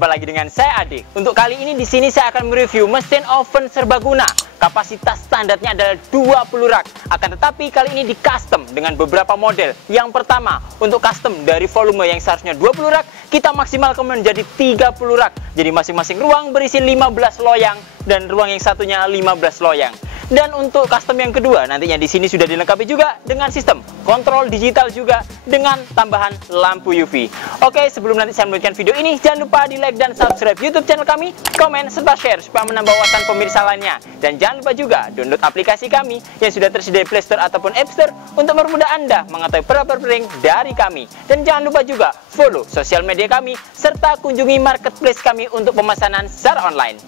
jumpa lagi dengan saya Adik. Untuk kali ini di sini saya akan mereview mesin oven serbaguna. Kapasitas standarnya adalah 20 rak. Akan tetapi kali ini di custom dengan beberapa model. Yang pertama, untuk custom dari volume yang seharusnya 20 rak, kita maksimalkan menjadi 30 rak. Jadi masing-masing ruang berisi 15 loyang dan ruang yang satunya 15 loyang. Dan untuk custom yang kedua, nantinya di sini sudah dilengkapi juga dengan sistem kontrol digital juga dengan tambahan lampu UV. Oke, sebelum nanti saya melanjutkan video ini, jangan lupa di like dan subscribe YouTube channel kami, komen serta share supaya menambah wawasan pemirsa lainnya. Dan jangan lupa juga download aplikasi kami yang sudah tersedia di Play Store ataupun App Store untuk mempermudah Anda mengetahui kabar terbaru dari kami. Dan jangan lupa juga follow sosial media kami serta kunjungi marketplace kami untuk pemesanan secara online.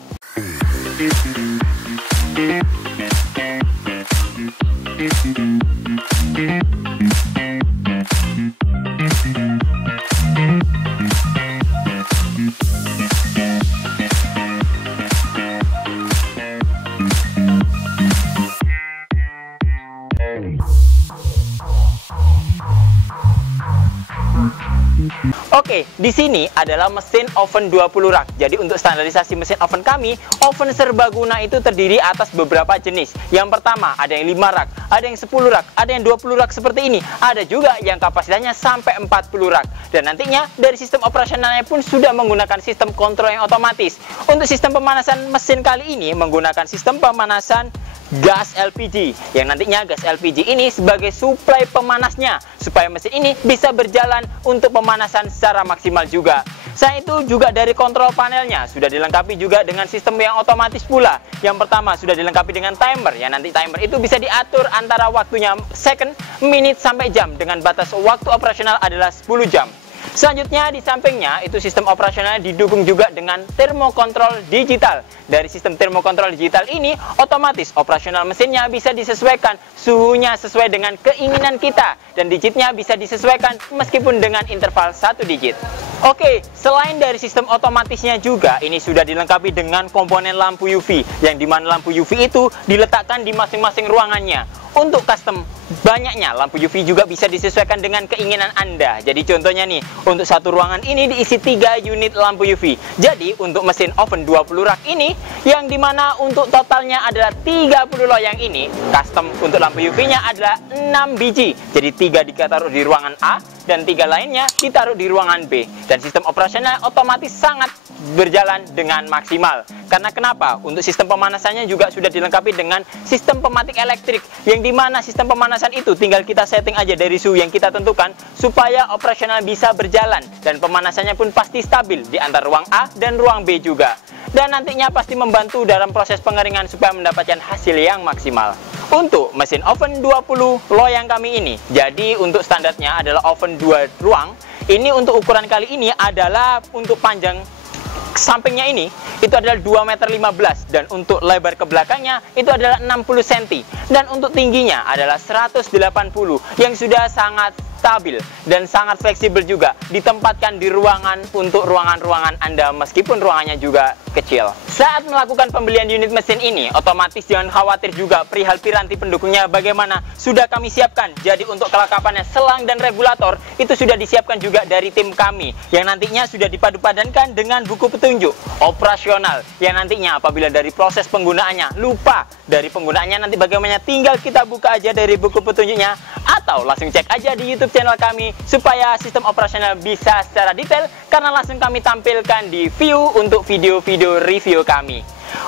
Oke, di sini adalah mesin oven 20 rak. Jadi untuk standarisasi mesin oven kami, oven serbaguna itu terdiri atas beberapa jenis. Yang pertama, ada yang 5 rak, ada yang 10 rak, ada yang 20 rak seperti ini. Ada juga yang kapasitasnya sampai 40 rak. Dan nantinya dari sistem operasionalnya pun sudah menggunakan sistem kontrol yang otomatis. Untuk sistem pemanasan mesin kali ini menggunakan sistem pemanasan gas LPG, yang nantinya gas LPG ini sebagai suplai pemanasnya supaya mesin ini bisa berjalan untuk pemanasan secara maksimal juga. Selain itu juga dari kontrol panelnya sudah dilengkapi juga dengan sistem yang otomatis pula. Yang pertama sudah dilengkapi dengan timer, yang nanti timer itu bisa diatur antara waktunya second, menit sampai jam dengan batas waktu operasional adalah 10 jam. Selanjutnya di sampingnya itu sistem operasionalnya didukung juga dengan termokontrol digital. Dari sistem termokontrol digital ini otomatis operasional mesinnya bisa disesuaikan suhunya sesuai dengan keinginan kita dan digitnya bisa disesuaikan meskipun dengan interval 1 digit. Oke, selain dari sistem otomatisnya juga ini sudah dilengkapi dengan komponen lampu UV yang dimana lampu UV itu diletakkan di masing-masing ruangannya. Untuk custom banyaknya lampu UV juga bisa disesuaikan dengan keinginan Anda. Jadi contohnya nih, untuk satu ruangan ini diisi 3 unit lampu UV. Jadi untuk mesin oven 20 rak ini, yang dimana untuk totalnya adalah 30 loyang ini, custom untuk lampu UV-nya adalah 6 biji. Jadi 3 ditaruh di ruangan A dan 3 lainnya ditaruh di ruangan B. Dan sistem operasional otomatis sangat berjalan dengan maksimal. Karena kenapa? Untuk sistem pemanasannya juga sudah dilengkapi dengan sistem pematik elektrik, yang dimana sistem pemanasan itu tinggal kita setting aja dari suhu yang kita tentukan supaya operasional bisa berjalan dan pemanasannya pun pasti stabil di antara ruang A dan ruang B juga. Dan nantinya pasti membantu dalam proses pengeringan supaya mendapatkan hasil yang maksimal. Untuk mesin oven 20 loyang kami ini, jadi untuk standarnya adalah oven 2 ruang. Ini untuk ukuran kali ini adalah untuk panjang sampingnya ini itu adalah 2,15 meter dan untuk lebar ke belakangnya itu adalah 60 cm dan untuk tingginya adalah 180 yang sudah sangat stabil dan sangat fleksibel juga ditempatkan di ruangan untuk ruangan-ruangan Anda meskipun ruangannya juga kecil. Saat melakukan pembelian unit mesin ini otomatis jangan khawatir juga perihal piranti pendukungnya bagaimana, sudah kami siapkan. Jadi untuk kelengkapannya selang dan regulator itu sudah disiapkan juga dari tim kami yang nantinya sudah dipadu-padankan dengan buku petunjuk operasional yang nantinya apabila dari proses penggunaannya lupa dari penggunaannya nanti bagaimana tinggal kita buka aja dari buku petunjuknya atau langsung cek aja di YouTube channel kami supaya sistem operasional bisa secara detail karena langsung kami tampilkan di view untuk video-video review kami.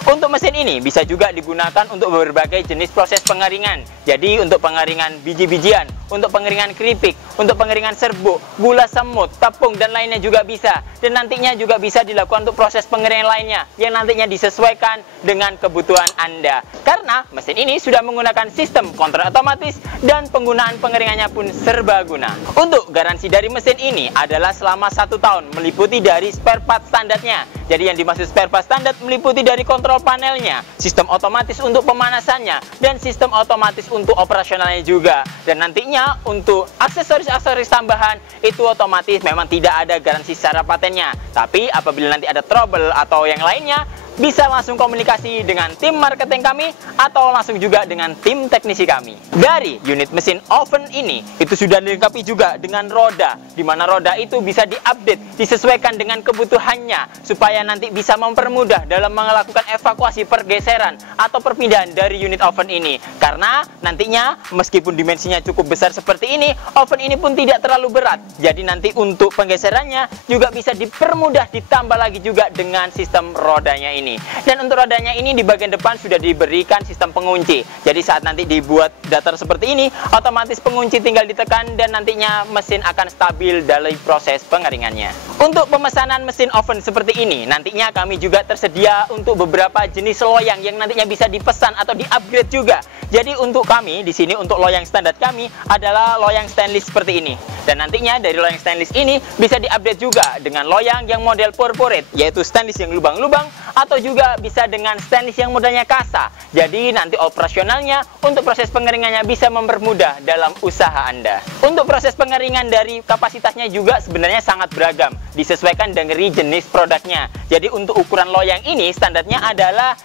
Untuk mesin ini bisa juga digunakan untuk berbagai jenis proses pengeringan. Jadi untuk pengeringan biji-bijian, untuk pengeringan keripik, untuk pengeringan serbuk, gula semut, tepung dan lainnya juga bisa. Dan nantinya juga bisa dilakukan untuk proses pengeringan lainnya yang nantinya disesuaikan dengan kebutuhan Anda. Karena mesin ini sudah menggunakan sistem kontrol otomatis dan penggunaan pengeringannya pun serbaguna. Untuk garansi dari mesin ini adalah selama 1 tahun meliputi dari spare part standarnya. Jadi yang dimaksud spare part standar meliputi dari kontrol panelnya, sistem otomatis untuk pemanasannya, dan sistem otomatis untuk operasionalnya juga. Dan nantinya untuk aksesoris-aksesoris tambahan itu otomatis memang tidak ada garansi secara patennya. Tapi apabila nanti ada trouble atau yang lainnya, bisa langsung komunikasi dengan tim marketing kami atau langsung juga dengan tim teknisi kami. Dari unit mesin oven ini, itu sudah dilengkapi juga dengan roda, di mana roda itu bisa diupdate, disesuaikan dengan kebutuhannya, supaya nanti bisa mempermudah dalam melakukan evakuasi pergeseran atau perpindahan dari unit oven ini. Karena nantinya meskipun dimensinya cukup besar seperti ini, oven ini pun tidak terlalu berat. Jadi nanti untuk penggeserannya juga bisa dipermudah, ditambah lagi juga dengan sistem rodanya ini. Dan untuk rodanya ini di bagian depan sudah diberikan sistem pengunci. Jadi saat nanti dibuat datar seperti ini, otomatis pengunci tinggal ditekan dan nantinya mesin akan stabil dalam proses pengeringannya. Untuk pemesanan mesin oven seperti ini, nantinya kami juga tersedia untuk beberapa jenis loyang yang nantinya bisa dipesan atau di-upgrade juga. Jadi untuk kami di sini, untuk loyang standar kami adalah loyang stainless seperti ini. Dan nantinya dari loyang stainless ini bisa di-update juga dengan loyang yang model perforate, yaitu stainless yang lubang-lubang, atau juga bisa dengan stainless yang modelnya kasa. Jadi nanti operasionalnya untuk proses pengeringannya bisa mempermudah dalam usaha Anda. Untuk proses pengeringan dari kapasitasnya juga sebenarnya sangat beragam, disesuaikan dari jenis produknya. Jadi untuk ukuran loyang ini standarnya adalah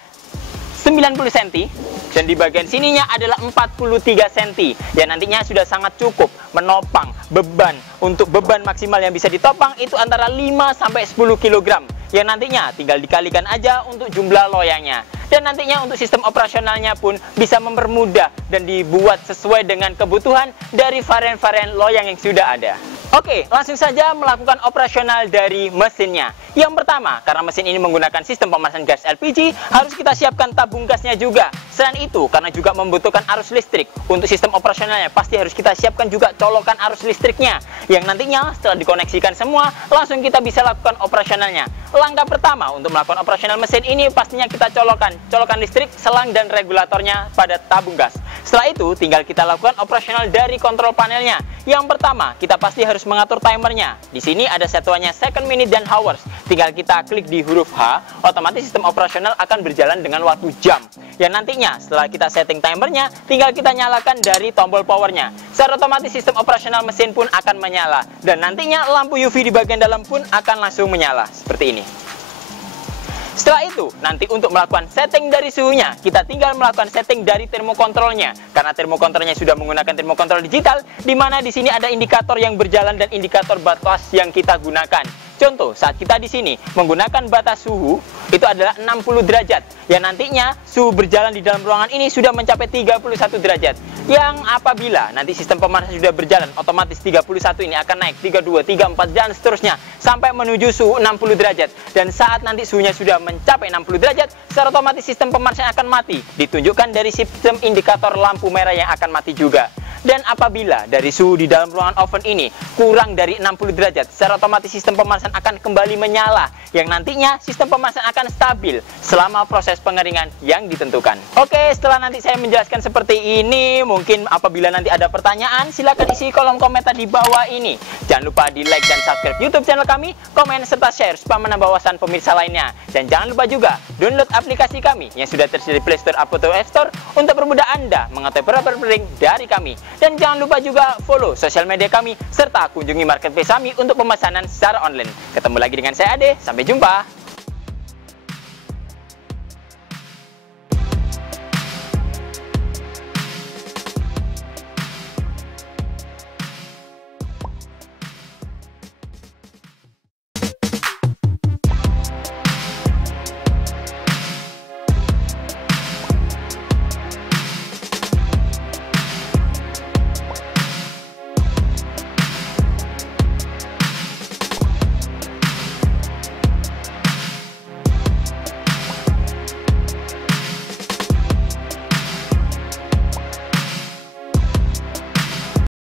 90 cm dan di bagian sininya adalah 43 cm yang nantinya sudah sangat cukup menopang beban. Untuk beban maksimal yang bisa ditopang itu antara 5-10 kg yang nantinya tinggal dikalikan aja untuk jumlah loyangnya. Dan nantinya untuk sistem operasionalnya pun bisa mempermudah dan dibuat sesuai dengan kebutuhan dari varian-varian loyang yang sudah ada. Oke, langsung saja melakukan operasional dari mesinnya. Yang pertama, karena mesin ini menggunakan sistem pemanasan gas LPG, harus kita siapkan tabung gasnya juga. Selain itu, karena juga membutuhkan arus listrik, untuk sistem operasionalnya pasti harus kita siapkan juga colokan arus listriknya, yang nantinya setelah dikoneksikan semua, langsung kita bisa lakukan operasionalnya. Langkah pertama untuk melakukan operasional mesin ini pastinya kita colokan listrik, selang dan regulatornya pada tabung gas. Setelah itu tinggal kita lakukan operasional dari kontrol panelnya. Yang pertama, kita pasti harus mengatur timernya. Di sini ada satuannya second, minute, dan hours. Tinggal kita klik di huruf H, otomatis sistem operasional akan berjalan dengan waktu jam. Yang nantinya setelah kita setting timernya, tinggal kita nyalakan dari tombol powernya. Secara otomatis sistem operasional mesin pun akan menyala. Dan nantinya lampu UV di bagian dalam pun akan langsung menyala seperti ini. Setelah itu, nanti untuk melakukan setting dari suhunya, kita tinggal melakukan setting dari termokontrolnya. Karena termokontrolnya sudah menggunakan termokontrol digital, di mana di sini ada indikator yang berjalan dan indikator batas yang kita gunakan. Contoh, saat kita di sini menggunakan batas suhu, itu adalah 60 derajat. Yang nantinya suhu berjalan di dalam ruangan ini sudah mencapai 31 derajat. Yang apabila nanti sistem pemanasan sudah berjalan, otomatis 31 ini akan naik 32, 34, dan seterusnya sampai menuju suhu 60 derajat. Dan saat nanti suhunya sudah mencapai 60 derajat, secara otomatis sistem pemanasan akan mati. Ditunjukkan dari sistem indikator lampu merah yang akan mati juga. Dan apabila dari suhu di dalam ruangan oven ini kurang dari 60 derajat, secara otomatis sistem pemanasan akan kembali menyala, yang nantinya sistem pemanasan akan stabil selama proses pengeringan yang ditentukan. Oke, setelah nanti saya menjelaskan seperti ini, mungkin apabila nanti ada pertanyaan, silahkan isi kolom komentar di bawah ini. Jangan lupa di like dan subscribe YouTube channel kami, komen serta share supaya menambah wawasan pemirsa lainnya. Dan jangan lupa juga download aplikasi kami yang sudah tersedia di Play Store atau App Store untuk permudah Anda mengetahui beberapa link dari kami. Dan jangan lupa juga follow sosial media kami serta kunjungi marketplace kami untuk pemesanan secara online. Ketemu lagi dengan saya Ade, sampai jumpa.